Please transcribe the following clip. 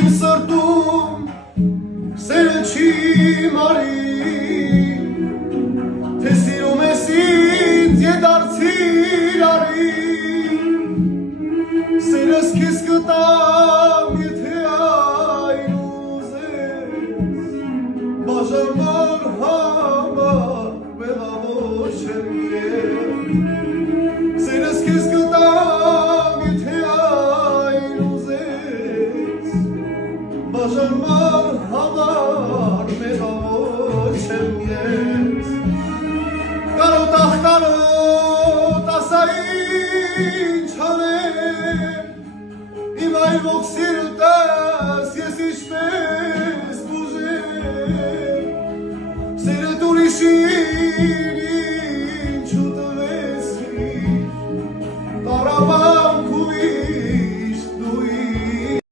իմ սրտում սերը չի մարի, թե սիրում ես ինձ եդարձիր արի, սերս քեզ կտամ եթե այն ուզես, բաժանման համար մեղավոր չեմ ես, սերս քեզ կտամ եթե այն ուզես, բաժանման համար մեղավոր չեմ ես, կարոտ ախ կարոտ ասա ինչ անեմ, իմ այլվող սիրտը